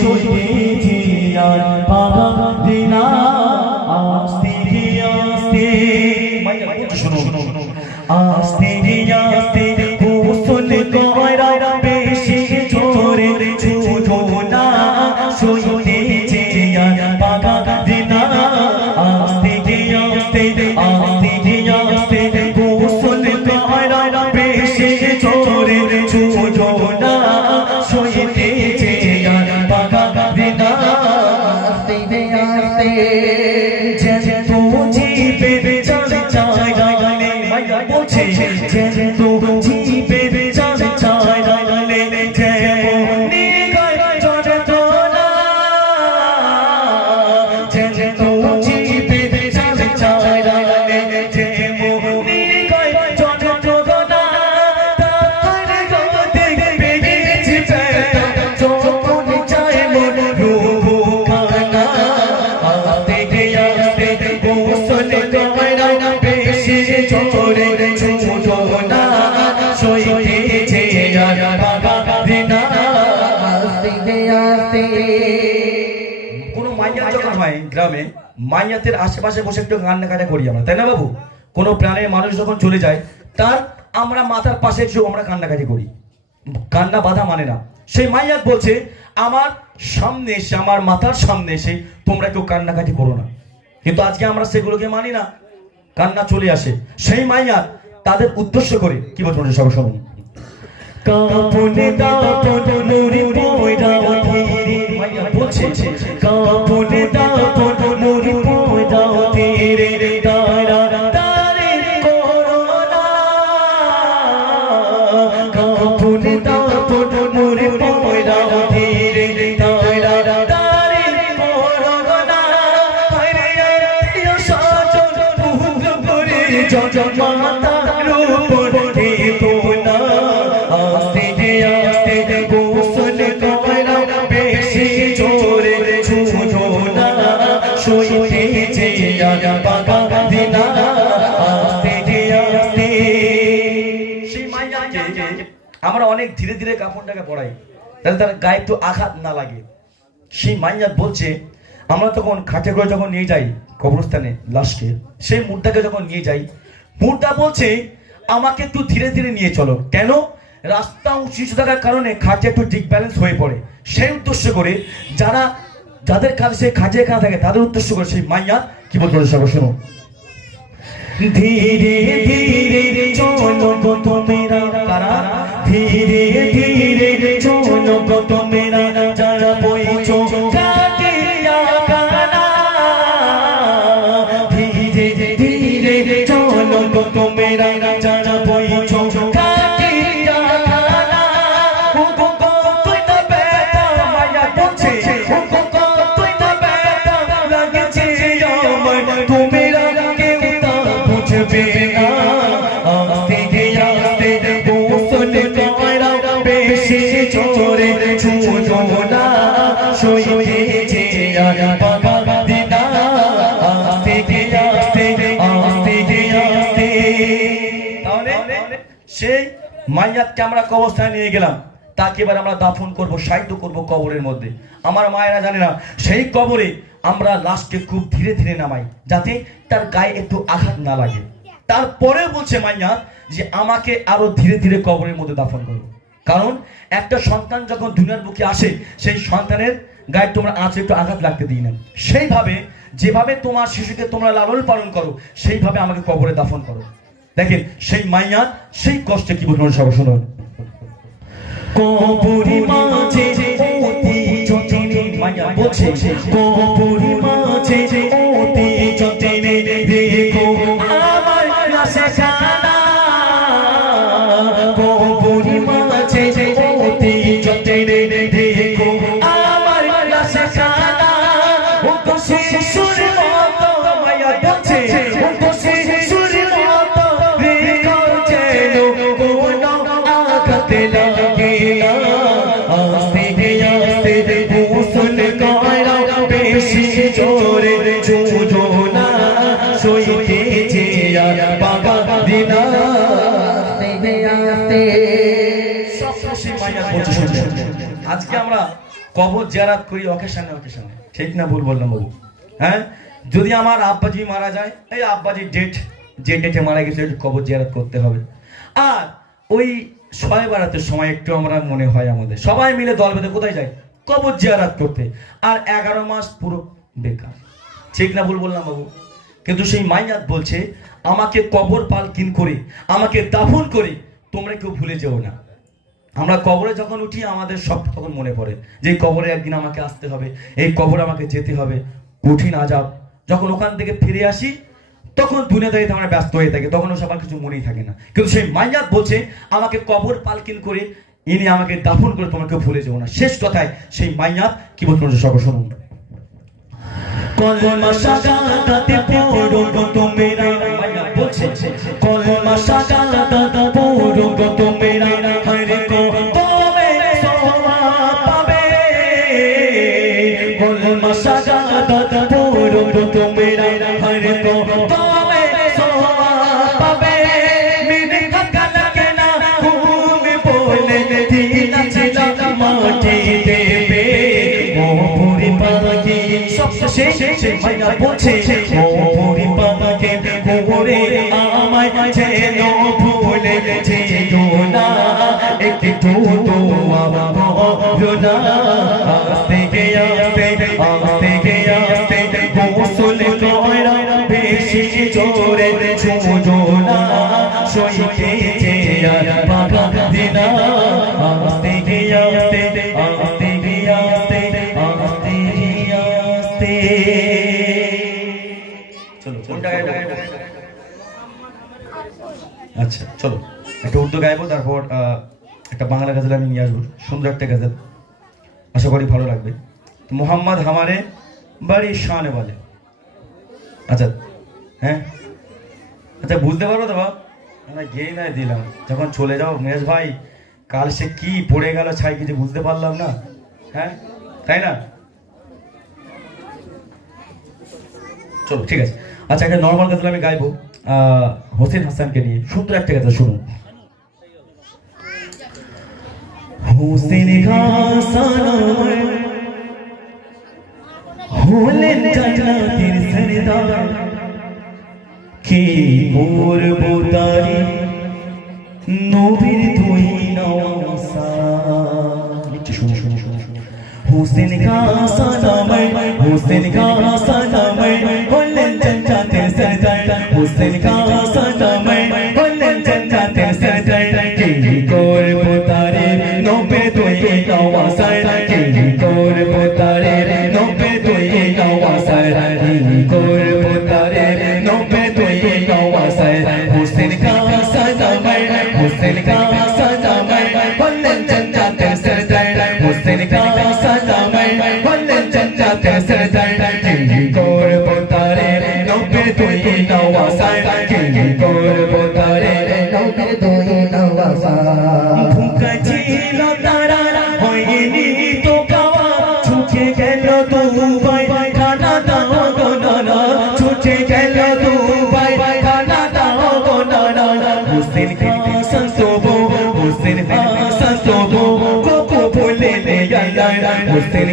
সইতেছি আর পাগা দিনা আস্তে আস্তে শুনো আস্তে আস্তে গোসল করা বেশি জোরে ছুটো না সইতেছি আর পাগা দিনা আস্তে আস্তে আস্তে আস্তে গোসল করা বেশি জোরে ছুটো না সইতেছি আর পাগা দিনা আস্তে আস্তে যে তুঝি বেবে চল চাই গালে মায়া বলছে যে তুঝি বেবে চল চাই গালে যে মনি গায় চলে তো না যে তুঝি বেবে চল চাই গালে যে মনি গায় চলে তো না তার গতে বেগেছি পেটা যখন চায় মন রূপ খানা আস্তে আস্তে গোসল করা বেশি জোরে ছুটো না সইতেছে আর পাগা দিনা আস্তে আস্তে। কোনো মাইয়া যখন হয় গ্রামে, মাইয়াদের আশেপাশে বসে একটু কান্নাকাটা করি আমরা, তাই না বাবু? কোনো প্রাণের মানুষ যখন চলে যায় তার আমরা মাথার পাশে একটু আমরা কান্নাকাটি করি, কান্না বাধা মানে না। সেই মাইয়াত বলছে আমার সামনে এসে, আমার মাথার সামনে এসে তোমরা কেউ কান্নাকাটি করো না, কিন্তু আজকে আমরা সেগুলোকে মানি না, কান্না চলে আসে। সেই মাইয়াত তাদের উদ্দেশ্য করে কি বলছে সব শুনুন। কাপনে দাপন নুরি পয়রা ধীরে, মাইয়াত বলছে কাপনে দাপন নুরি পয়রা ধীরে তারা তারে করোনা কাপনে দাপন নুরি পয়রা ধীরে তারা তারে করোনা হায়রে আইও সাজন ভুগ করে জজমাতা রূপ দেবো না আস্তে আস্তে গোসল করা বেশি জোরে ছুটো না সইতেছে আর পাগা দিনা আস্তে আস্তে। সেই মাইয়াকে আমরা অনেক ধীরে ধীরে কাপড়টাকে পরাই তাহলে তার গায়ে একটু আঘাত না লাগে। সেই মাইয়াত বলছে আমরা তখন খাটে করে যখন নিয়ে যাই কবরস্থানে লাশকে, সেই মুর্দাকে যখন নিয়ে যাই, মুর্দা বলছে আমাকে একটু ধীরে ধীরে নিয়ে চলো। কেন? রাস্তা উঁচু থাকার কারণে খাটে একটু ডিক ব্যালেন্স হয়ে পড়ে। সেই উদ্দেশ্য করে যাদের কাছে সে খাটে এখানে থাকে তাদের উদ্দেশ্য করে সেই মাইয়া কি বলতে সব শোনো। ধীরে ধীরে চলো গো মেরা কারা, ধীরে ধীরে চলো গো মেরা যারা বইছো কাটিয়া কানা, ধীরে ধীরে চলো গো মেরা যারা বইছো কাটিয়া কানা। ও গো তুই না বেটা, মায়া বলছে ও গো তুই না বেটা লাগছে আমার তোমেরা কেউ তা বুঝবে না আস্তে আস্তে গোসল করা বেশি জোরে ছুটো না সইতেছে আর পাগা দিনা আস্তে আস্তে আস্তে আস্তে। তাহলে সেই মাইয়াতকে আমরা কবরস্থানে নিয়ে গেলাম, তাকে এবার আমরা দাফন করব, সাহিত্য করব কবরের মধ্যে। আমার মায়েরা জানে না সেই কবরে আমরা লাশকে খুব ধীরে ধীরে নামাই যাতে তার গায়ে একটু আঘাত না লাগে। তারপরে বলছে মাইয়াত যে আমাকে আরো ধীরে ধীরে কবরের মধ্যে দাফন করো, কারণ একটা সন্তান যখন দুনিয়ার বুকে আসে সেই সন্তানের গায়ে তোমরা আঁচে একটু আঘাত লাগতে দিই না। সেইভাবে যেভাবে তোমার শিশুকে তোমরা লালন পালন করো সেইভাবে আমাকে কবরে দাফন করো। দেখেন সেই মাইয়াত সেই কষ্টে কি বলুন সব শুনুন। কবরি মাঝে অতি যতনে, মাইয়াত বলছে কবরি মাঝে অতি যতনে দেখো আমার লাশে কানা, কবরি মাঝে অতি যতনে দেখো আমার লাশে কানা। ও তো শিশুর মতো, মাইয়াত বলছে ও তো শিশুর মতো দেখো যেন কোনো আঘাত লাগে না আস্তে আস্তে গোসল করা বেশি জোরে ছুটো না সইতেছে আর পাগা দিনা আস্তে আস্তে। সব খুশি মাইয়াত বলছে শুনবেন। আজকে আমরা কবর জিয়ারত করি অকেশনে অকেশনে, ঠিক না ভুল বললাম বাবু? হ্যাঁ, যদি আমার আব্বাজি মারা যায়, এই আব্বাজির যে ডেটে মারা গেছে কবর জিয়ারত করতে হবে। আর ওই শবে বারাতের সময় একটু আমরা মনে হয় আমাদের সবাই মিলে দল বেঁধে কোথায় যাই? কবর জিয়ারত করতে। আর 11 মাস পুরো বেকার, ঠিক না ভুল বললাম বাবু? কিন্তু সেই মাইয়াত বলছে আমাকে কবর পালকিন করে, আমাকে দাফন করে তোমরা কেউ ভুলে যেও না। আমরা কবরে যখন উঠি আমাদের সব তখন মনে পড়ে যে এই কবরে একদিন আমাকে আসতে হবে, এই কবরে আমাকে যেতে হবে, কঠিন আযাব। যখন ওখান থেকে ফিরে আসি তখন দুনিয়াদারিতে আমরা ব্যস্ত হয়ে থাকি, তখন সবার কিছু মনেই থাকে না। কিন্তু সেই মাইয়াত বলছে আমাকে কবর পালকিন করে ইনি আমাকে দাফন করে তোমাকে ভুলে যাবো না। শেষ কথায় সেই মাইয়াত কি বলতো সকল শুনুন। কলমা শাহাদাতে পড়ো গো তোমরা, মাইয়াত বলছে কলমা শাহাদাতে পড়ো গো তোমরা, হরে গো তুমি সওয়াব পাবে। কলমা শাহাদাতে পড়ো গো তোমরা, হরে গো তুমি সওয়াব পাবে। মেরে ধাক্কা লাগে না তুমি বলে দিনা ছিল মাটি দেবে ও পুরি পাখি। সবশেষে মাইয়া বলছে ও পুরি পাখি কবরে আমায় যেন ভুলে যেও না, একটু দোয়া করো না। আস্তে গে আস্তে আস্তে গে আস্তে গোসল করা বেশি জোরে ছুঁজো না, সইতে যে আর বাধা দিনা। আস্তে গে আস্তে আস্তে গে আস্তে আস্তে আস্তে। চলো কোনটা গাইবো? আচ্ছা চলো একটা উর্দু গাইবো, তারপর একটা বাংলা গাজল আমি নিয়ে আসবো, সুন্দর একটা গাজল, আশা করি ভালো লাগবে। মোহাম্মদ হামারে বাড়ি শানে বলে। আচ্ছা হ্যাঁ, আচ্ছা বুঝতে পারবো তো বাবা? আমরা গেয়ে নাই দিলাম, যখন চলে যাও মেজ ভাই কাল সে কি পড়ে গেল ছাই কিছু বুঝতে পারলাম না, হ্যাঁ তাই না? চলো ঠিক আছে। আচ্ছা একটা নর্মাল গাজল আমি গাইবো হোসেন হাসানকে নিয়ে, সুন্দর একটা গাজল শুনুন। হোসেন হাসান হলেন জান্নাতের সরদার, কে করবো তারিফ নবীর দুই নওয়াসার। একটু শুনে শুনে শুনে শুনে। হোসেন হাসান হোসেন হাসান হলেন জান্নাতের সরদার, হোসেন হাসান হলেন জান্নাতের সরদার, কে করবো তারিফ নবীর দুই নওয়াসার, কে করবো তারিফ নবীর দুই নওয়াসার, করবো তারিফ নবীর দুই নওয়াসার। হোসেন হাসান হোসেন হাসান হলেন জান্নাতের সরদার, হোসেন হাসান হলেন জান্নাতের সরদার, কে করবো তারিফ নবীর দুই নওয়াসার, কে করবো তারিফ নবীর দুই নওয়াসার। ভুকা ছিল তারা হয়নি তো খাওয়া, ছুটে গেল দুবাই খানা দাও গো নানা, ছুটে গেল দুবাই খানা দাও গো নানা। হোসেন হাসান তবু হোসেন হাসান তবু কোকো বলে নে আল্লাহ, হোসেন